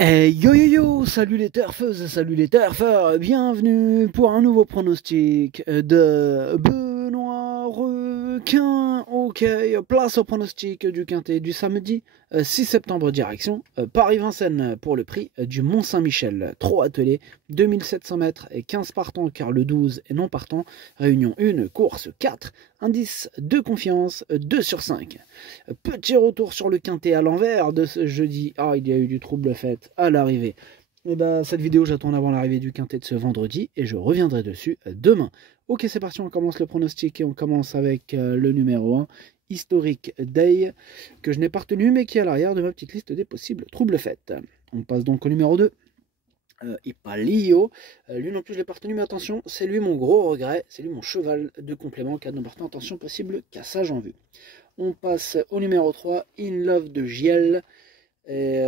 Hey yo yo yo, salut les turfeuses, salut les turfeurs, bienvenue pour un nouveau pronostic de Benoît Requin. Ok, place au pronostic du quintet du samedi 6 septembre direction Paris-Vincennes pour le prix du Mont-Saint-Michel. 3 attelés, 2700 mètres et 15 partants car le 12 est non partant. Réunion 1, course 4, indice de confiance 2 sur 5. Petit retour sur le quintet à l'envers de ce jeudi. Ah, il y a eu du trouble fait à l'arrivée. Et bah, cette vidéo, j'attends avant l'arrivée du quintet de ce vendredi et je reviendrai dessus demain. Ok, c'est parti, on commence le pronostic et on commence avec le numéro 1, Historic Day, que je n'ai pas retenu mais qui est à l'arrière de ma petite liste des possibles troubles faits. On passe donc au numéro 2. Ipalio, lui non plus je l'ai pas retenu, mais attention, c'est lui mon gros regret, c'est lui mon cheval de complément, cas de partant, attention possible, cassage en vue. On passe au numéro 3, In Love de Giel, et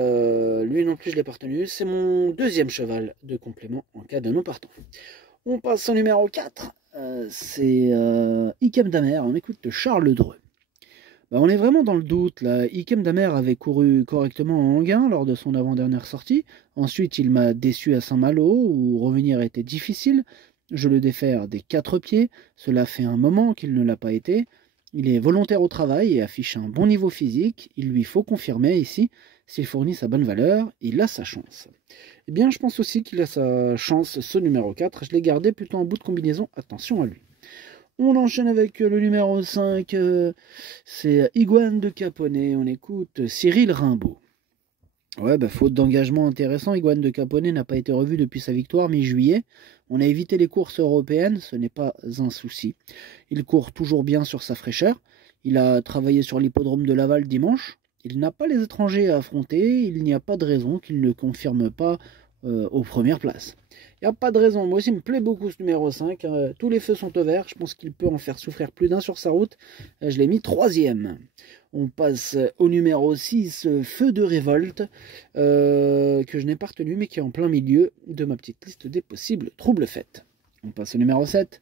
lui non plus je l'ai pas retenu, c'est mon deuxième cheval de complément en cas de non partant. On passe au numéro 4, c'est Ikem Damer, on écoute Charles Dreux. Bah, on est vraiment dans le doute là. Ikem Damer avait couru correctement en Anguin lors de son avant-dernière sortie. Ensuite, il m'a déçu à Saint-Malo où revenir était difficile. Je le défère des 4 pieds. Cela fait un moment qu'il ne l'a pas été. Il est volontaire au travail et affiche un bon niveau physique. Il lui faut confirmer ici. S'il fournit sa bonne valeur, il a sa chance. Eh bien, je pense aussi qu'il a sa chance, ce numéro 4. Je l'ai gardé plutôt en bout de combinaison. Attention à lui. On enchaîne avec le numéro 5, c'est Iguane de Caponnet. On écoute Cyril Rimbaud. Ouais, faute d'engagement intéressant, Iguane de Caponnet n'a pas été revu depuis sa victoire mi-juillet. On a évité les courses européennes, ce n'est pas un souci. Il court toujours bien sur sa fraîcheur. Il a travaillé sur l'hippodrome de Laval dimanche. Il n'a pas les étrangers à affronter. Il n'y a pas de raison qu'il ne confirme pas aux premières places. Il n'y a pas de raison. Moi aussi, il me plaît beaucoup ce numéro 5. Tous les feux sont au vert. Je pense qu'il peut en faire souffrir plus d'un sur sa route. Je l'ai mis 3e. On passe au numéro 6, Feu de révolte, que je n'ai pas retenu, mais qui est en plein milieu de ma petite liste des possibles troubles faits. On passe au numéro 7.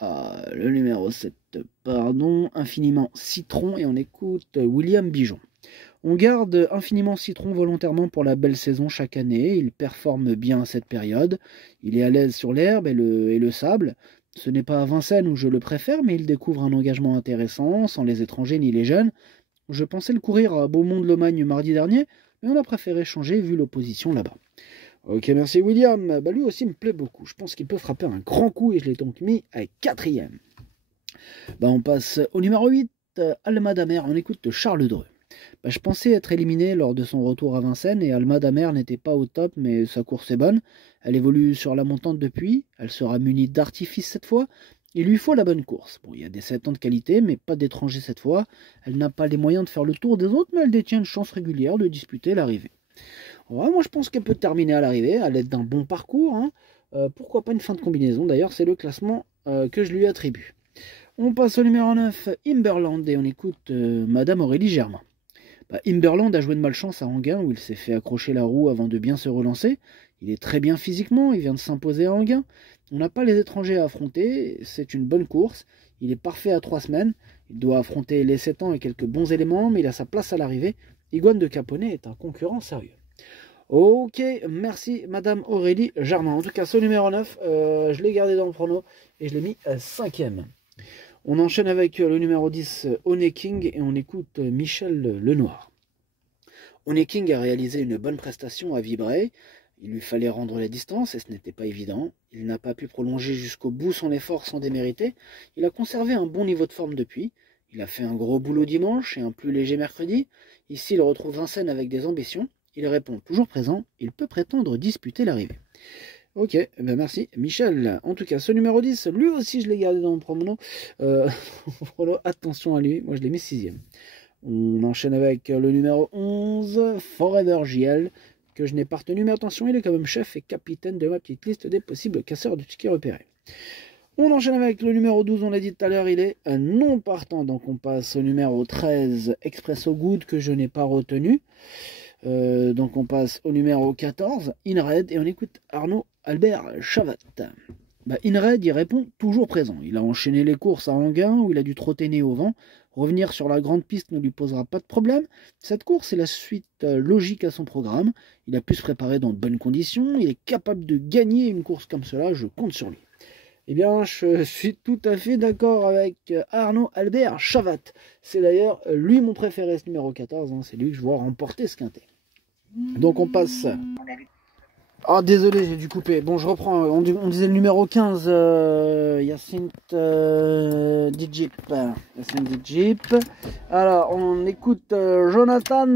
Le numéro 7, pardon, Infiniment Citron, et on écoute William Bijon. On garde Infiniment Citron volontairement pour la belle saison chaque année. Il performe bien à cette période. Il est à l'aise sur l'herbe et le sable. Ce n'est pas à Vincennes où je le préfère, mais il découvre un engagement intéressant, sans les étrangers ni les jeunes. Je pensais le courir à Beaumont-de-Lomagne mardi dernier, mais on a préféré changer vu l'opposition là-bas. Ok, merci William. Lui aussi me plaît beaucoup. Je pense qu'il peut frapper un grand coup et je l'ai donc mis à 4e. On passe au numéro 8, Alma Damer. On écoute Charles Dreux. Je pensais être éliminé lors de son retour à Vincennes et Alma Damer n'était pas au top, mais sa course est bonne. Elle évolue sur la montante depuis, elle sera munie d'artifice cette fois. Il lui faut la bonne course. Bon, il y a des 7 ans de qualité, mais pas d'étranger cette fois. Elle n'a pas les moyens de faire le tour des autres, mais elle détient une chance régulière de disputer l'arrivée. Ouais, moi je pense qu'elle peut terminer à l'arrivée à l'aide d'un bon parcours. Pourquoi pas une fin de combinaison? D'ailleurs, c'est le classement que je lui attribue. On passe au numéro 9, Imberland, et on écoute Madame Aurélie Germain. Imberland a joué de malchance à Anguin où il s'est fait accrocher la roue avant de bien se relancer. Il est très bien physiquement, il vient de s'imposer à Anguin. On n'a pas les étrangers à affronter, c'est une bonne course. Il est parfait à 3 semaines. Il doit affronter les 7 ans et quelques bons éléments, mais il a sa place à l'arrivée. Iguane de Caponnet est un concurrent sérieux. Ok, merci Madame Aurélie Germain. En tout cas, ce numéro 9, je l'ai gardé dans le prono et je l'ai mis 5e. On enchaîne avec le numéro 10, Honey King, et on écoute Michel Lenoir. Honey King a réalisé une bonne prestation à Vibrey. Il lui fallait rendre la distance et ce n'était pas évident. Il n'a pas pu prolonger jusqu'au bout son effort sans démériter. Il a conservé un bon niveau de forme depuis. Il a fait un gros boulot dimanche et un plus léger mercredi. Ici, il retrouve Vincennes avec des ambitions. Il répond toujours présent. Il peut prétendre disputer l'arrivée. Ok, merci Michel. En tout cas, ce numéro 10, lui aussi je l'ai gardé dans mon prono. Attention à lui, moi je l'ai mis 6e. On enchaîne avec le numéro 11, Forever JL, que je n'ai pas retenu, mais attention, il est quand même chef et capitaine de ma petite liste des possibles casseurs de tickets repérés. On enchaîne avec le numéro 12, on l'a dit tout à l'heure, il est non partant, donc on passe au numéro 13, Expresso Good, que je n'ai pas retenu. Donc on passe au numéro 14, In Red, et on écoute Arnaud Albert Chavat. InRed y répond toujours présent. Il a enchaîné les courses à Enghien où il a dû trotter nez au vent. Revenir sur la grande piste ne lui posera pas de problème. Cette course est la suite logique à son programme. Il a pu se préparer dans de bonnes conditions. Il est capable de gagner une course comme cela. Je compte sur lui. Eh bien, je suis tout à fait d'accord avec Arnaud Albert Chavat. C'est d'ailleurs lui mon préféré, ce numéro 14. Hein. C'est lui que je vois remporter ce quintet. Donc on passe... Ah, désolé, j'ai dû couper. Bon, je reprends. On disait le numéro 15, Yacinthe Dijip. Yacinthe Dijip. Alors, on écoute Jonathan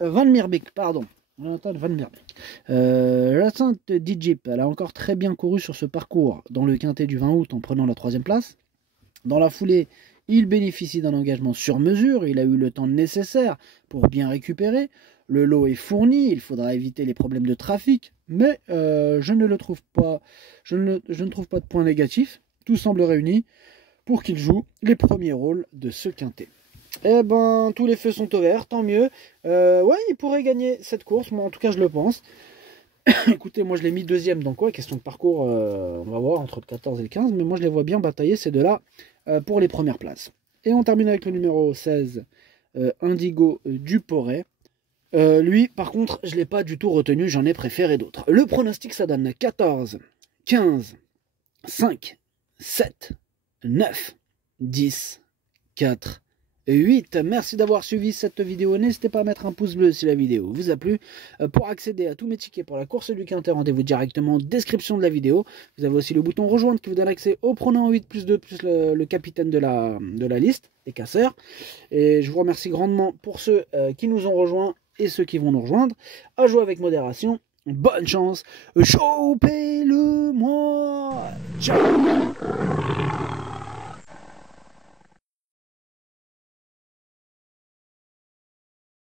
Van Meerbeek, pardon. Jonathan Van Meerbeek. Yacinthe Dijip, elle a encore très bien couru sur ce parcours dans le quintet du 20 août en prenant la 3e place. Dans la foulée, il bénéficie d'un engagement sur mesure. Il a eu le temps nécessaire pour bien récupérer. Le lot est fourni, il faudra éviter les problèmes de trafic, mais je ne trouve pas de points négatifs. Tout semble réuni pour qu'il joue les premiers rôles de ce quintet. Eh ben, tous les feux sont au vert, tant mieux. Ouais, il pourrait gagner cette course, moi en tout cas je le pense. Écoutez, moi je l'ai mis 2e, donc ouais, question de parcours, on va voir entre le 14 et le 15, mais moi je les vois bien batailler ces deux-là pour les premières places. Et on termine avec le numéro 16, Indigo Duporet. Lui, par contre, je ne l'ai pas du tout retenu, j'en ai préféré d'autres. Le pronostic, ça donne 14, 15, 5, 7, 9, 10, 4, 8. Merci d'avoir suivi cette vidéo. N'hésitez pas à mettre un pouce bleu si la vidéo vous a plu. Pour accéder à tous mes tickets pour la course du quintet, rendez-vous directement en description de la vidéo. Vous avez aussi le bouton rejoindre qui vous donne accès au pronom 8 plus 2 plus le capitaine de la liste, les casseurs. Et je vous remercie grandement pour ceux qui nous ont rejoints et ceux qui vont nous rejoindre. À jouer avec modération. Bonne chance. Chopez-le-moi. Ciao.